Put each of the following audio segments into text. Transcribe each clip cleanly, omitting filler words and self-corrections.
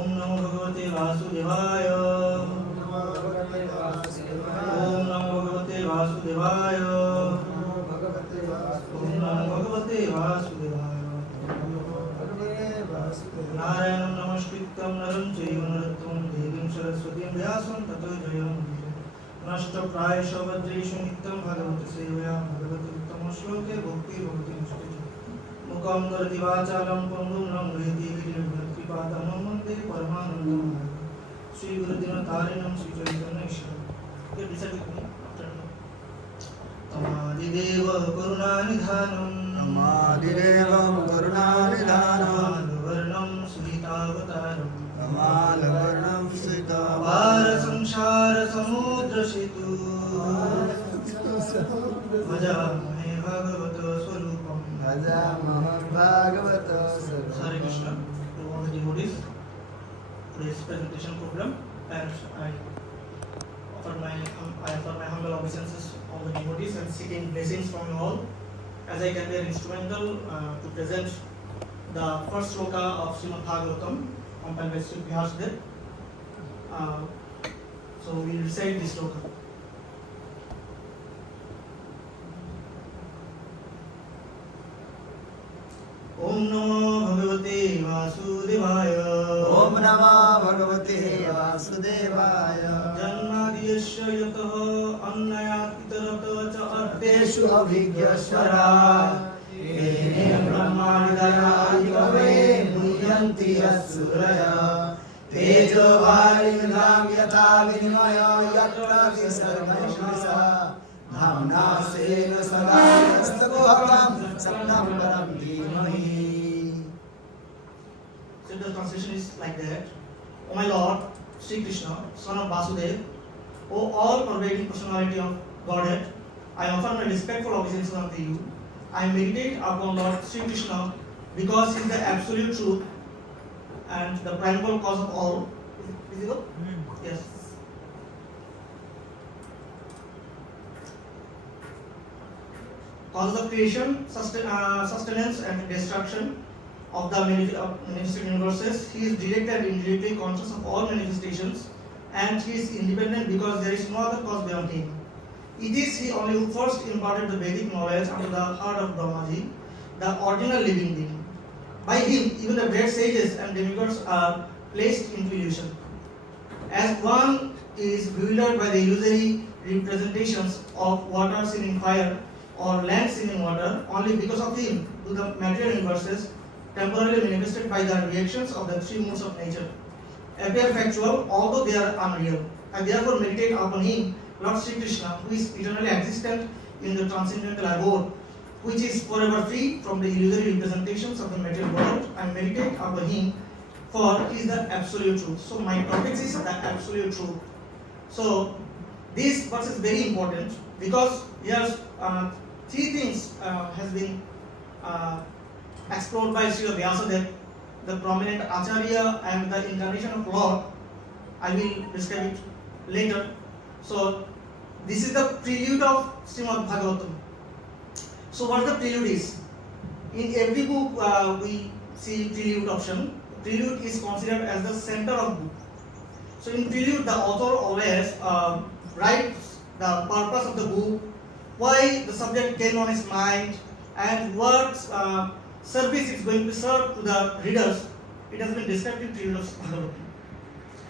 ओम नमो भगवते वासुदेवाय। ओम नमो भगवते वासुदेवाय। ओम नमो भगवते वासुदेवाय। नारायणं नमस्कृत्यं नरं चैव नरोत्तमं देवीं सरस्वतीं व्यासं ततो जयमुदीरये। नष्टप्रायेषु भद्रेषु नित्यं भगवती सेवया भगवती उत्तमश्लोके भक्तिर्भवति नष्टे। मुखं करोति वाचालं पङ्गुं लङ्घयति गिरिर्भक्तिपादं वन्दे परमानन्दं। श्री गुरुदिनतारिणं श्री चैतन्येश्वरं। तमादिदेव करुणानिधानं नमादिदेवं करुणानिधानं वर्णं सुहितावतारं कमालवर्णं सीतावार पार संसार समुद्र सेतु भजामहे भगवत स्वरूपं भजामहं Bhagavat Hare Krishna to all the devotees. Today's presentation program, and I offer my humble obeisances all the devotees and seeking blessings from you all, as I can be an instrumental to present the first sloka of Srimad Bhagavatam compiled by Sri Vyasdev. So we will recite this sloka. ओम नमो भगवते वासुदेवाय। ओम नमो भगवते वासुदेवाय। जन्माद्यस्य यतः अन्नयातितरतः च तेषु अभिज्ञस्वराः तेने ब्रह्मादिदयादिकवे मुह्यन्ति यस्सूरयः तेजो वायुर्नाम यथा विनिमयो यत्र विसर्गेषु धाम्ना स्वेन सदा निरस्तकुहकं सत्तं परं धीमहि। So the translation is like that. O my Lord, Sri Krishna, son of Vasudev, O all-pervading personality of Godhead, I offer my respectful obeisances unto you. I meditate upon Lord Sri Krishna because he is the absolute truth and the primal cause of all. Is it? Yes. Causes of creation, sustenance and destruction of the manifested universes. He is directly and indirectly conscious of all manifestations, and he is independent because there is no other cause beyond him. It is he only who first imparted the Vedic knowledge unto the heart of Brahmaji, the ordinary living being. By him, even the great sages and demigods are placed into illusion. As one is bewildered by the illusory representations of water seen in fire or land seen in water, only because of him do the material universes, temporarily manifested by the reactions of the three moods of nature, appear factual although they are unreal. I therefore meditate upon him, Lord Sri Krishna, who is eternally existent in the transcendental abode, which is forever free from the illusory representations of the material world. I meditate upon him, for he is the absolute truth. So my topic is the absolute truth. So this verse is very important because here three things has been explored by Sri Vyasadeva, the prominent Acharya and the incarnation of Lord. I will describe it later. So this is the prelude of Srimad Bhagavatam. So what the prelude is? In every book we see prelude option. Prelude is considered as the center of book. So in prelude the author always writes the purpose of the book, why the subject came on his mind, and what service is going to serve to the readers. It has been described in prelude of Bhagavatam.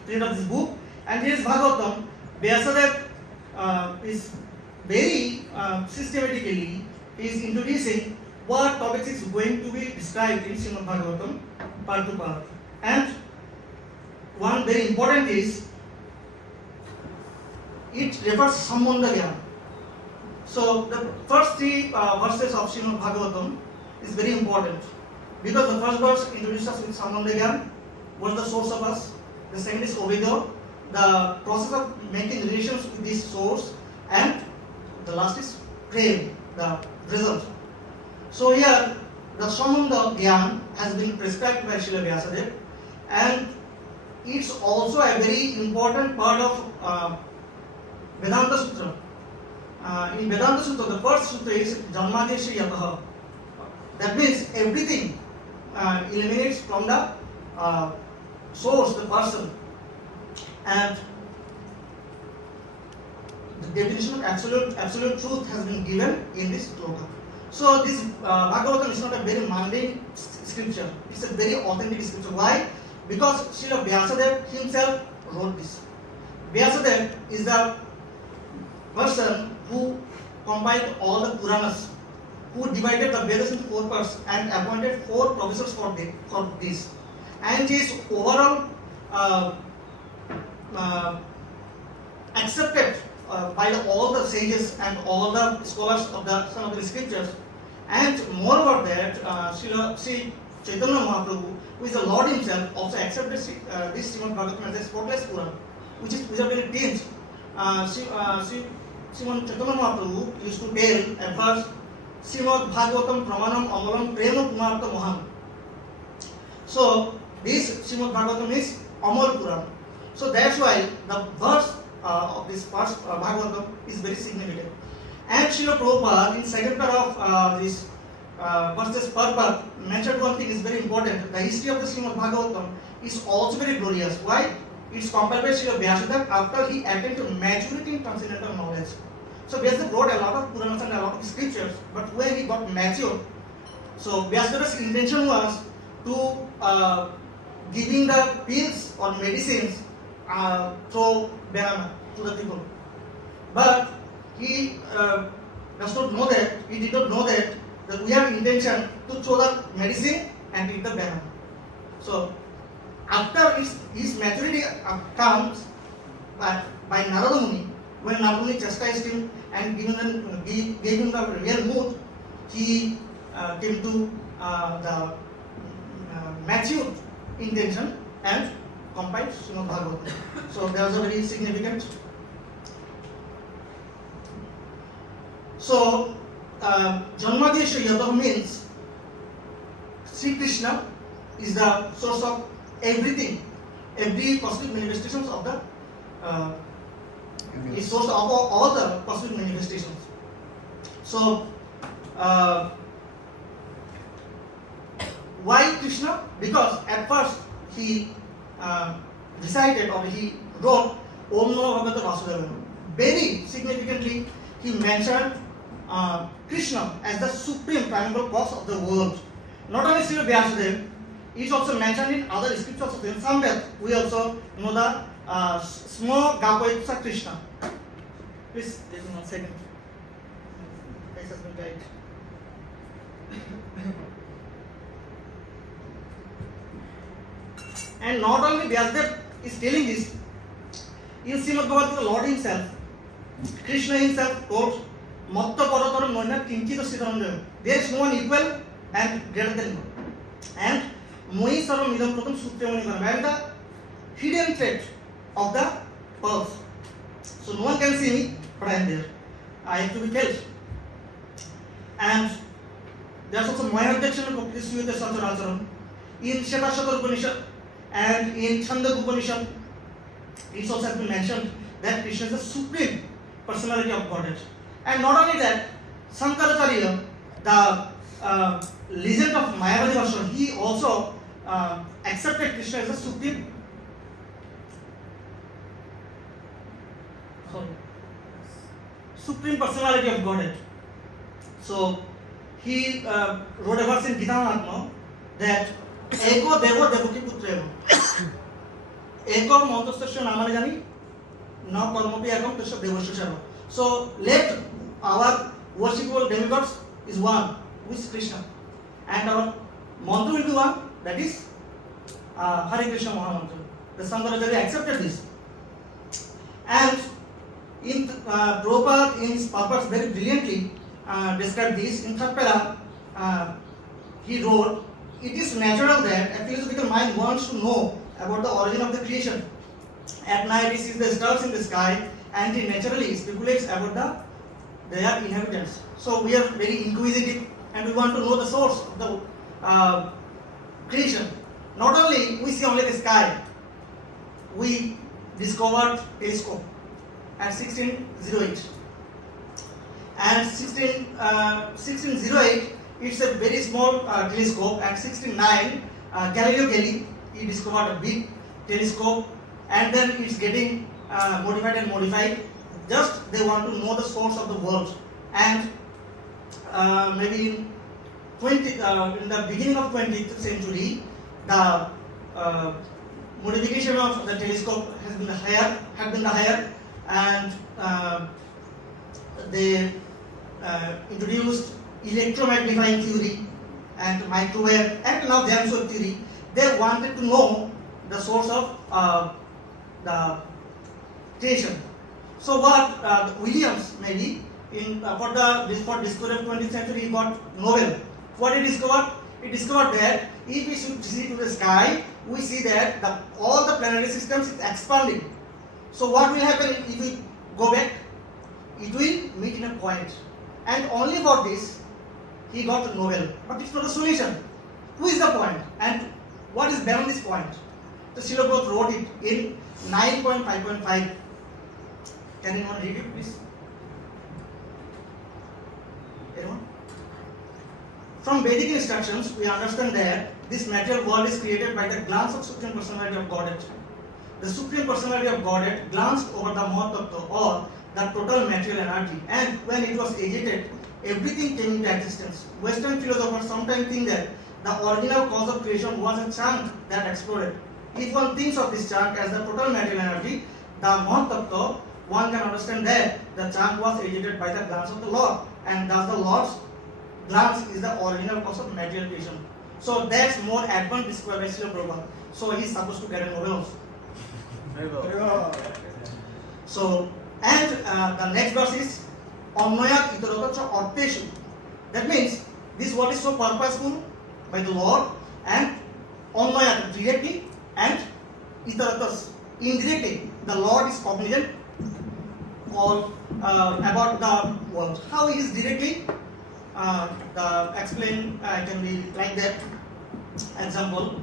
Prelude of this book. And here is Bhagavatam. Vyasadeva is very systematically is introducing what topics is going to be described in Srimad Bhagavatam part to part. And one very important is it refers to Sambandha Jnana. So the first three verses of Srimad Bhagavatam is very important because the first verse introduces us with Sambandha Jnana, what is the source of us. The second is Obeda, the process of making relations with this source, and the last is Prem, the result. So here the Sambandha Jnana has been prescribed by Srila Vyasadeva, and it's also a very important part of Vedanta Sutra. In Vedanta Sutra, the first sutra is Janmadesha Yataha. That means everything eliminates from the source, the person, and the definition of absolute truth has been given in this shloka. So this Bhagavatam is not a very mundane scripture. It's a very authentic scripture. Why? Because Srila Vyasadeva himself wrote this. Vyasadeva is the person who compiled all the Puranas, who divided the Vedas into 4 parts and appointed 4 professors for this. And his overall accepted by all the sages and all the scholars of the Sanatana scriptures. And moreover that, Sri Chaitanya Mahaprabhu, who is the Lord himself, also accepted this Srimad Bhagavatam as a spotless Purana, which is very dense. Srimad Chaitanya Mahaprabhu used to tell a verse, Srimad Bhagavatam Pramanam Amalam Prema Pumartha Moham. So this Srimad Bhagavatam is Amal Purana. So that's why the verse of this first Bhagavatam is very significant. And Srila Prabhupada in second part of this verses purport mentioned one thing is very important. The history of the Srimad Bhagavatam is also very glorious. Why? It's compiled by Srila Vyasadeva after he attained to maturity in transcendental knowledge. So Vyasadeva wrote a lot of Puranas and a lot of scriptures, but when he got mature, so Vyasadeva's intention was to giving the pills or medicines through banana to the people. But he does not know that, he did not know that we have intention to throw the medicine and eat the banana. So after his maturity comes by Narada Muni, when Narada Muni chastised him and gave him the real mood, he came to the matured intention and compiled Srimad Bhagavatam. So there was a very significant. So Janmadesha Yadav means Sri Krishna is the source of everything, every cosmic manifestations of the is source of all the cosmic manifestations. So why Krishna? Because at first he recited or he wrote Om Namo Bhagavate Vasudevaya. Very significantly he mentioned Krishna as the supreme primeval cause of the world. Not only Srila Vyasadeva, it is also mentioned in other scriptures of the Samved. We also know the small Gapoitsa Krishna. Please give me 1 second. This has been right. And not only Vyasadeva is telling this, in Srimad Bhagavatam, the Lord himself, Krishna himself told, Matta Parataram Noina Kinkita Siddharam. There is no one equal and greater than me. And Moi Sarvam Idam Pratam Sutyamani Karam. I am the hidden thread of the earth. So no one can see me, but I am there. I have to be felt. And there is also Mayadyakshan and Bhakti Sacharacharam. In Shetashakar Upanishad and in Chandak Upanishad, it also has been mentioned that Krishna is the supreme personality of Godhead. And not only that, Sankaracharya, the legend of Mayavadi Varsha, he also accepted Krishna as the supreme personality of Godhead. So he wrote a verse in Gita Mahatma that Eko Devo Devoki Putreva. Eko Mantastasya Namani Jani, Na Karmapi Ekam Tasya Devasya Shara. So let our worshipable demigods is one, which is Krishna. And our mantra will be one, that is Hare Krishna Mahamantra. The Sankaracharya accepted this. And in Prabhupada in his purpose very brilliantly described this. In third para, he wrote, it is natural that a philosophical mind wants to know about the origin of the creation. At night he sees the stars in the sky and he naturally speculates about their inhabitants. So we are very inquisitive and we want to know the source of the creation. Not only we see only the sky, we discovered telescope at 1608. And 1608, it's a very small telescope. At 1609, Galileo Galilei, he discovered a big telescope, and then it's getting modified and modified. Just they want to know the source of the world, and maybe in the beginning of 20th century, the modification of the telescope had been higher, and they introduced electromagnifying theory and microwave, and now jam wave theory. They wanted to know the source of the creation. So what Williams maybe for discovery of 20th century, he got Nobel. What he discovered? He discovered that if we should see to the sky, we see that all the planetary systems is expanding. So what will happen if we go back? It will meet in a point, and only for this he got the Nobel. But it's not a solution. Who is the point, and what is beyond this point? The Srila wrote it in 9.5.5. Can anyone read it, please? Anyone? From Vedic instructions, we understand that this material world is created by the glance of Supreme Personality of Godhead. The Supreme Personality of Godhead glanced over the Mahatattva, or the total material energy, and when it was agitated, everything came into existence. Western philosophers sometimes think that the original cause of creation was a chunk that exploded. If one thinks of this chunk as the total material energy, the Mahatattva, one can understand that the chunk was agitated by the glance of the Lord, and thus the Lord's glance is the original cause of material creation. So that's more advanced described by Srila Prabhupada. So he's supposed to get a Nobel also. So, and the next verse is Annayat Itarata Arteshu. That means this word is so purposeful by the Lord, and Annayat directly, and Itaratas indirectly. The Lord is cognizant all about the world. How he is directly explain can be like that. Example,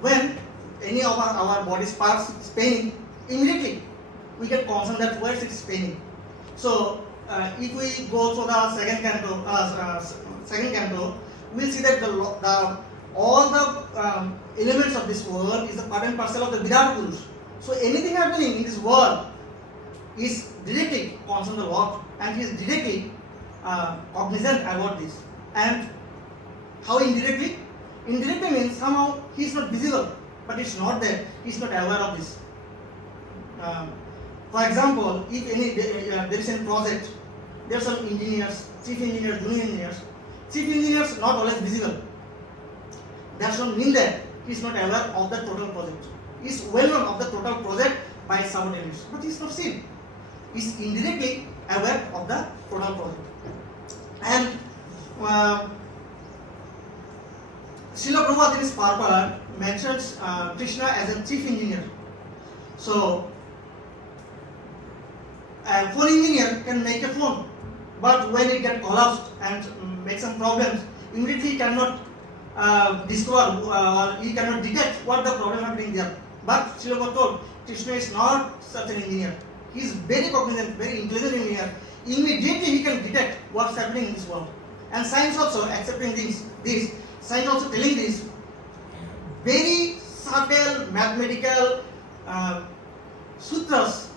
when any of our body's parts is paining, immediately we get concerned that where it is paining. So if we go to the second canto, we'll see that all the elements of this world is the part and parcel of the Virat Purush. So anything happening in this world is directly concerned the Lord, and he is directly cognizant about this. And how indirectly? Indirectly means somehow he is not visible, but it's not there. He is not aware of this. For example, if there is a project, there are some engineers, chief engineers, junior engineers. Chief engineers not always visible. That should mean that he is not aware of the total project. He is well known of the total project by subordinates, but he is not seen. He is indirectly aware of the total project. And Srila Prabhupada in his purport mentions Krishna as a chief engineer. So, a phone engineer can make a phone, but when it gets collapsed and make some problems, immediately he cannot discover or he cannot detect what the problem happening there. But Srila Prabhupada told Krishna is not such an engineer. He is very cognizant, very intelligent engineer. Immediately he can detect what's happening in this world. And science also accepting this. Science also telling this. Very subtle mathematical sutras,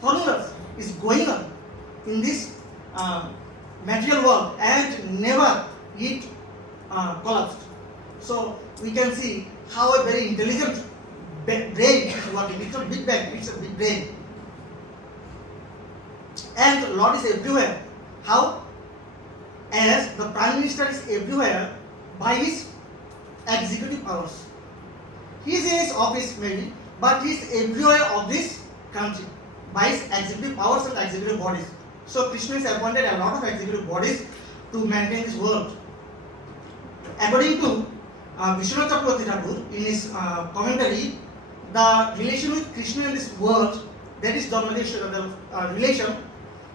formulas is going on in this material world, and never it collapsed. So we can see how a very intelligent brain is working. It's not big bang, it's a big brain. And Lord is everywhere. How? As the Prime Minister is everywhere by his executive powers. He is in his office maybe, but he is everywhere of this country by his executive powers and executive bodies. So Krishna has appointed a lot of executive bodies to maintain this world. According to Vishwanath Chakravarti Thakur in his commentary, the relation with Krishna in this world, that is the relation,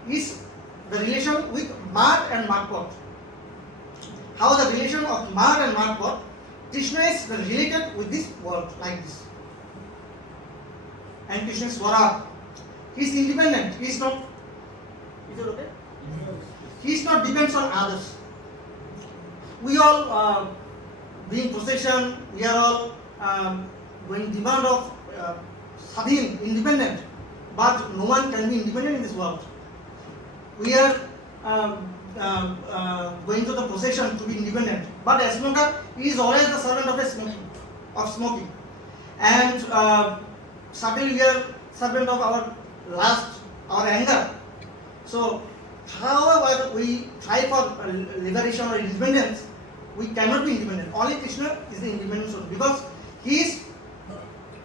is the relation with Mart and Marpot. How the relation of Mart and Marpot, Krishna is related with this world like this. And Krishna is Swarat. He is independent. He is not. Is it okay? He is not depends on others. We all doing procession. We are all going demand of Sadhin, independent, but no one can be independent in this world. We are going to the procession to be independent, but a smoker is always the servant of smoking, and certainly we are servant of our lust, our anger. So, however we try for liberation or independence, we cannot be independent. Only Krishna is the independent source because he is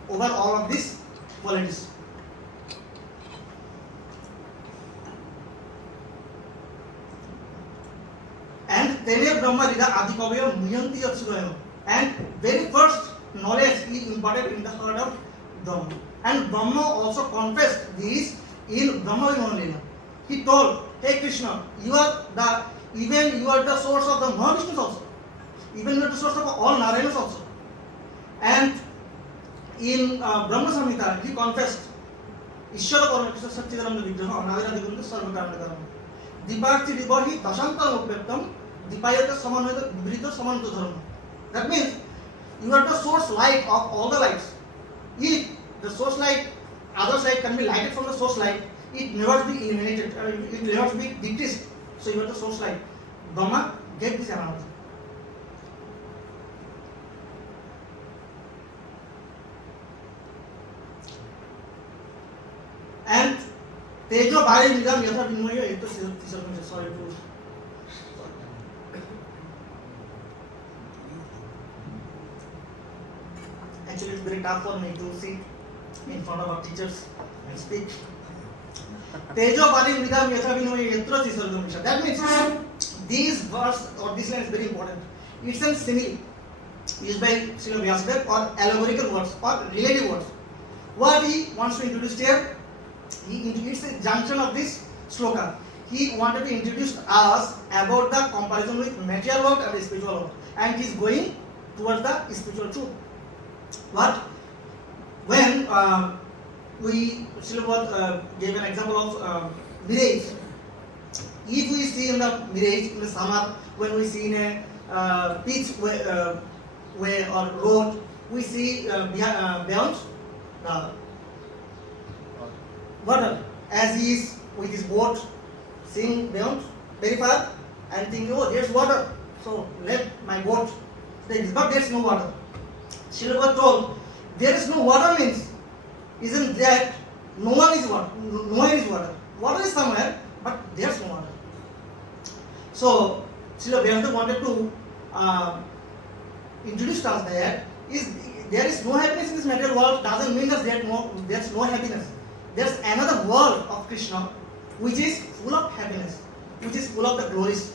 over all of these qualities. And Tene Brahma Rida Adikavya Muyanti Atsurayam. And very first knowledge he imparted in the heart of Brahma. And Brahma also confessed this in Brahma Vimanlila. He told, hey Krishna, you are the source of the Mahavishnu also. Even you are the source of all Narayanas also. And in Brahma Samhita, he confessed, Ishvara Paramakshya Satchidananda Vigraha Naviradigundu Sarvakaranakaram. Diparthi Dibahi Dashantam Upyaktam Dipayata Samanveda Vibrita Samanto Dharma. That means you are the source light of all the lights. If the source light, other light can be lighted from the source light, it never be eliminated, it never be decreased. So you are the source light. Brahma gave this analogy. And Tejo Bhari Nidam Yatha Vinmaya Yatha Tisarmaya. Sorry to. Actually, it's very tough for me to sit in front of our teachers and speak. Tejo Bhari Nidam Yatha Vinmaya Yatha Tisarmaya. That means this verse or this line is very important. It's a simile used by Srila Vyasadeva or allegorical words or relative words. What he wants to introduce here, it's a junction of this sloka. He wanted to introduce us about the comparison with material world and the spiritual world, and he's going towards the spiritual truth. But when Srila gave an example of mirage. If we see in the mirage in the summer, when we see in a beach way or road, we see beyond the water, as he is with his boat seeing beyond very far and thinking, oh, there's water, so let my boat take this. But there's no water. Srila told, there is no water means, isn't that no one is water? No one is water. Water is somewhere, but there's no water. So Srila Vyasa wanted to introduce us that there is no happiness in this material world doesn't mean that there's no happiness. There's another world of Krishna which is full of happiness, which is full of the glories.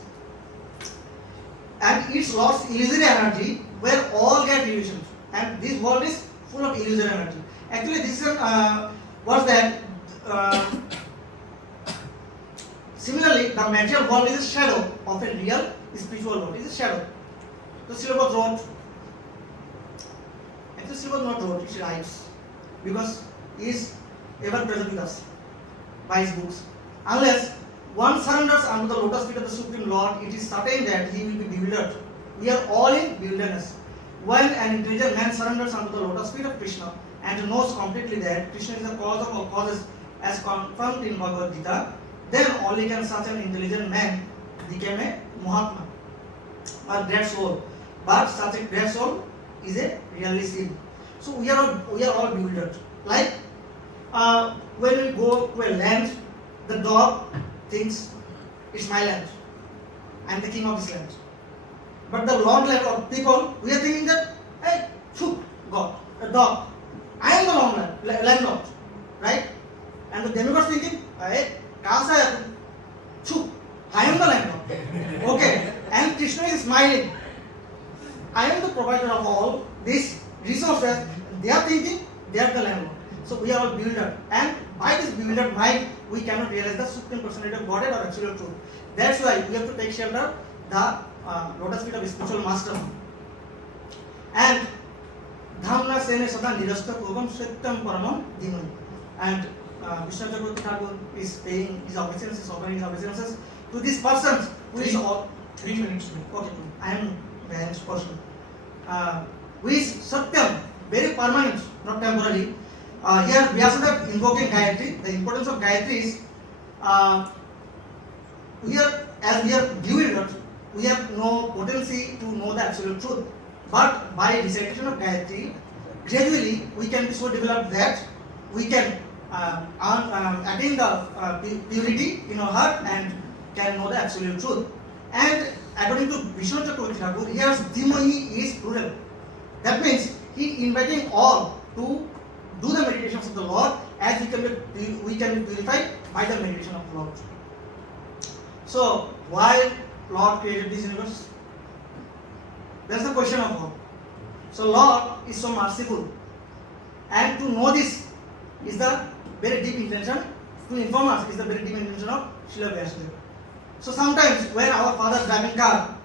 And it's lost illusory energy where all get illusions. And this world is full of illusory energy. Actually, this was that similarly, the material world is a shadow of a real spiritual world. It's a shadow. So Srila wrote, actually Srila not wrote, she writes, because he is ever present with us by his books. Unless one surrenders unto the lotus feet of the Supreme Lord, it is certain that he will be bewildered. We are all in wilderness. When an intelligent man surrenders unto the lotus feet of Krishna and knows completely that Krishna is the cause of all causes as confirmed in Bhagavad Gita, then only can such an intelligent man become a Mahatma or great soul. But such a great soul is a really sin. So we are all bewildered. Like when we go to a land, the dog thinks it's my land. I am the king of this land. But the land of people, we are thinking that, hey, God, a dog. I am the landlord, right? And the demigod thinking, hey, Kasa, I am the landlord. Okay, and Krishna is smiling. I am the provider of all these resources. They are thinking they are the landlord. So we are all bewildered, and by this bewildered mind, we cannot realize the Supreme Personality of Godhead or absolute truth. That's why we have to take shelter the lotus feet of spiritual master. And Dhamna Sene Satan Nirasta Kogam Satyam Paramam Dhimani. And Vishnu Chakravarti Thakur is paying his obeisances, offering his obeisances to this person who is all 3 minutes. Okay, I am the next person. Who is Satyam, very permanent, not temporary. Here Vyasadeva invoking Gayatri. The importance of Gayatri is as we are bewildered, we have no potency to know the absolute truth. But by recitation of Gayatri, gradually we can be so developed that we can attain the purity in our heart and can know the absolute truth. And according to Vishnu Chakravarti Thakur, here's Dhimohi is plural. That means he inviting all to do the meditations of the Lord as we can be purified by the meditation of the Lord. So, why Lord created this universe? That's the question of all. So, Lord is so merciful, and to know this is the very deep intention. To inform us is the very deep intention of Srila Vyasadeva. So, sometimes when our father driving car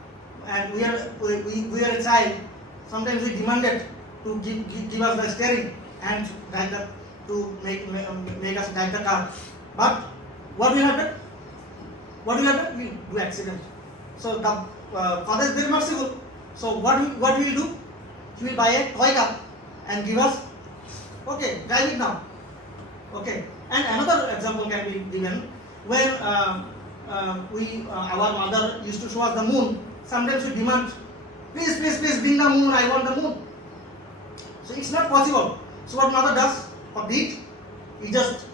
and we are a child, sometimes we demanded to give us the steering and to make us drive the car. But what will happen? What will happen? We will do accident. So the father is very merciful. So what will he do? He will buy a toy car and give us. Okay, drive it now. Okay. And another example can be given when our mother used to show us the moon. Sometimes we demand, please bring the moon. I want the moon. So it's not possible. So what mother does or did? He just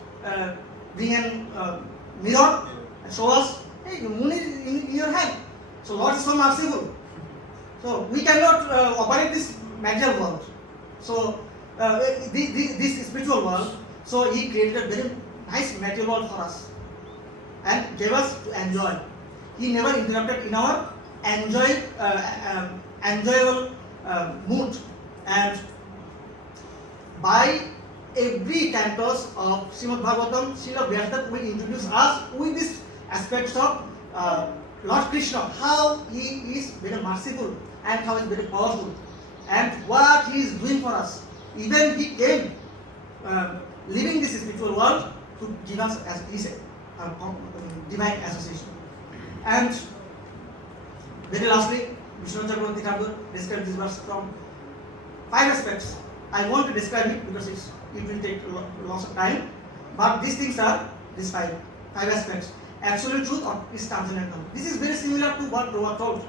bring a mirror and show us, hey, the moon is in your hand. So Lord is so merciful. So we cannot operate this material world. So this spiritual world. So He created a very nice material world for us and gave us to enjoy. He never interrupted in our enjoyable mood. And by every cantos of Srimad Bhagavatam, Srila Vyasadeva will introduce us with this aspects of Lord Krishna, how He is very merciful and how He is very powerful and what He is doing for us. Even He came living this spiritual world to give us, as He said, divine association. And very lastly, Vishnu Chakravarti Thakur described this verse from 5 aspects. I want to describe it because it will take lots of time. But these things are these five aspects. Absolute truth is transcendental. This is very similar to what Prabhupada told.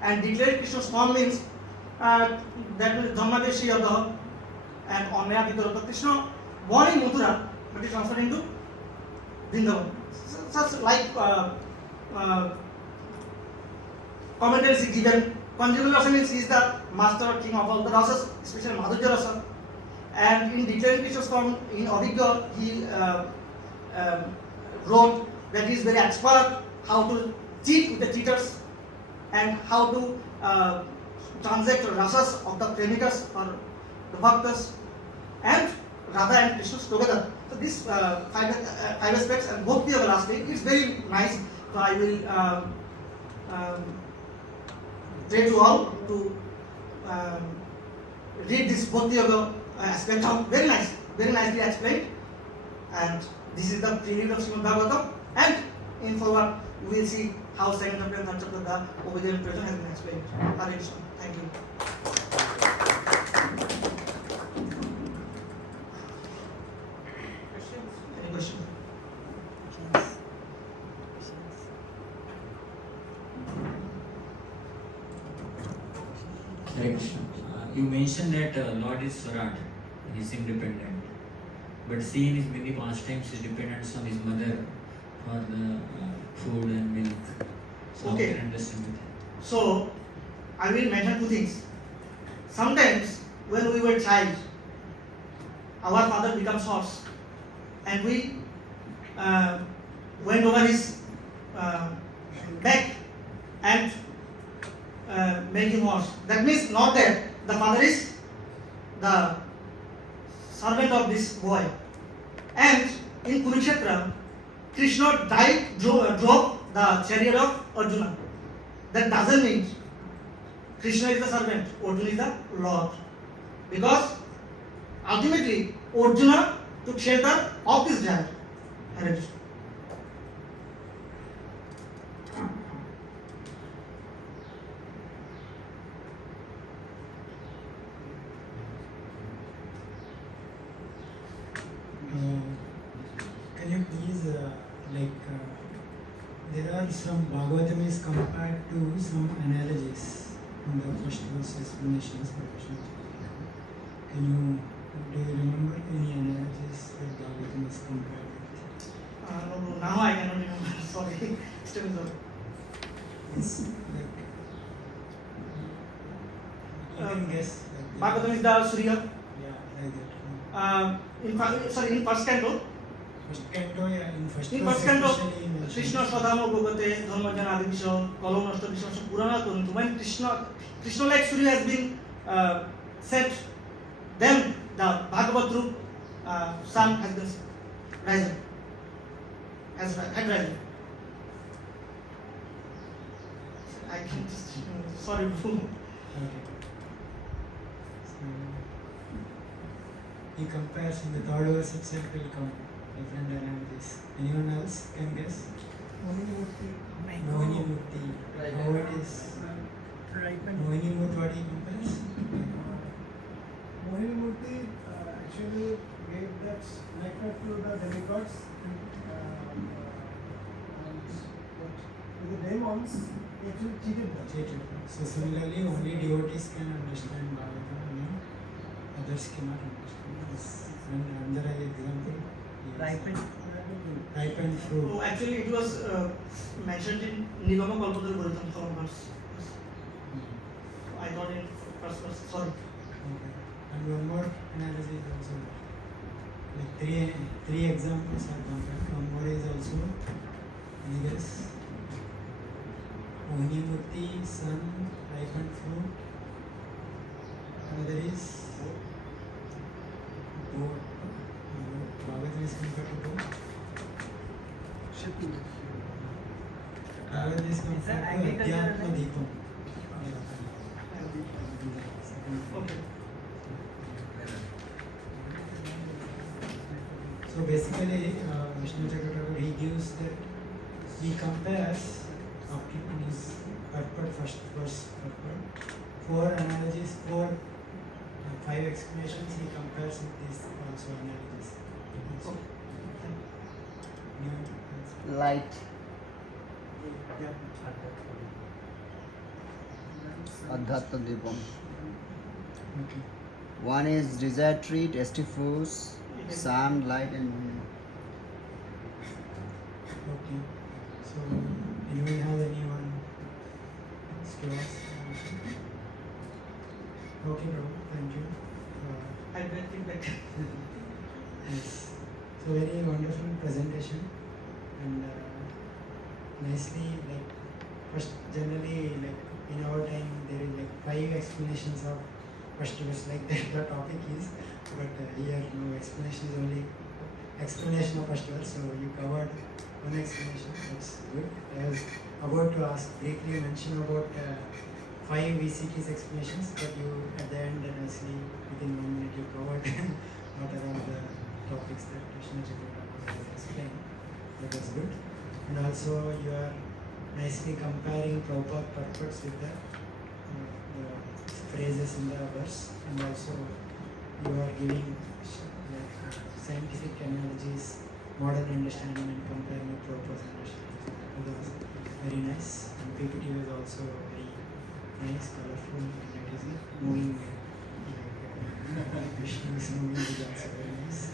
And declared Krishna's form means that means Dhamma Deshi Yadaha and Omaya Vidyapith. Krishna born in Mathura, but is transferred into Vrindavan. Such like commentaries given. Conjugal rasa means he is the master or king of all the rasas, especially Madhurya rasa. And in declaring Krishna's form in Abhigya, he wrote that he is very expert how to cheat with the cheaters and how to transact rasas of the premikas or the bhaktas and Radha and Krishna together. So these five aspects and Bhakti Yoga lastly, it's very nice. So I will pray to all to read this Bhakti Yoga aspect of very nicely explained. And this is the prelude of Srimad Bhagavatam. And in forward, we will see how second chapter and third chapter the obedient person has been explained. Hare Krishna. Thank you. Any questions? Hare Krishna. You mentioned that Lord is Swaraj, He is independent. But see in His many pastimes, His dependence on His mother for the food and milk. So Okay. how can I understand it? So, I will mention two things. Sometimes, when we were child, our father becomes horse, and we went over his back and made him horse. That means not that the father is the servant of this boy. And in Kurukshetra, Krishna drove the chariot of Arjuna. That doesn't mean Krishna is the servant, Arjuna is the Lord. Because ultimately, Arjuna took shelter of this giant. Hare Krishna. Can you please there are some Bhagavatam is compared to some analogies in the first verse explanations. Do you remember any analogies that Bhagavatam is compared with? No, now I cannot remember. Sorry. Still no. It's like you can guess. Bhagavatam is the Surya. Yeah, like that. In first canto. First canto, yeah, in first canto, especially mentioned. Krishna Swadhama Bhagavate, Dharmajana Adi Visho, Kalam Nashta Visho, Purana Tuntu. When Krishna like Surya has been set, then the Bhagavad Roop sun has been risen. Had risen. I can just, sorry. Okay. So, he compares in the third verse itself will come different analogies. Anyone else can guess? Mohini Murti. How it is? Mohini Murti, what he compares? Mohini Murti actually gave that nectar to the demigods and to the demons. He actually cheated them. So similarly, only devotees can understand Bhagavatam, others cannot understand. Yes. And Anjara example. Yes. Ripened fruit. Oh, actually, it was mentioned in Nigama Kalpadar Guritam verse. I got in first verse. Sorry. Okay. And one more analogy is also there. Like three examples are compared. One more is also, any guess? Mohini Murti, sun, ripened fruit. Another is goat. Bhagavatam is compared to goat. Bhagavatam is compared to Adhyatma Deepam. Okay. So basically, Vishnu Chakravarti, he gives that, he compares in his purport, first verse purport, 4 analogies, 5 explanations, he compares with these also analogies. Light. Adhyatma Deepam. Okay. One is desire tree, tasty fruits, sun, light, and moon. Okay. So, anyone have anyone to ask? Okay, bro. Thank you. I will feedback. Yes. So very wonderful presentation and nicely like first generally like in our time there is like 5 explanations of first verse like that the topic is, but here no explanation is only explanation of first verse. So you covered one explanation. That's good. I was about to ask briefly mention about 5 VCT's explanations, but you at the end nicely within 1 minute you covered what are all the topics that Krishna Chakravarti has explained. That was good. And also you are nicely comparing proper purports with the phrases in the verse, and also you are giving scientific analogies, modern understanding, and comparing with proper understanding. That was very nice. And PPT was also very nice, colorful, and it is moving. Vishnu is moving is also very nice.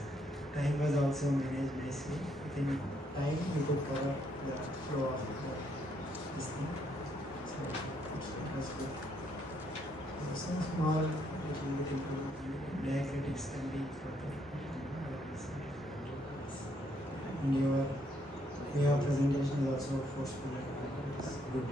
Time was also managed nicely. Within time we could cover the flow of this thing. So it was good. Some small little bit improvement. Diacritics can be proper. And your presentation is also forceful and good.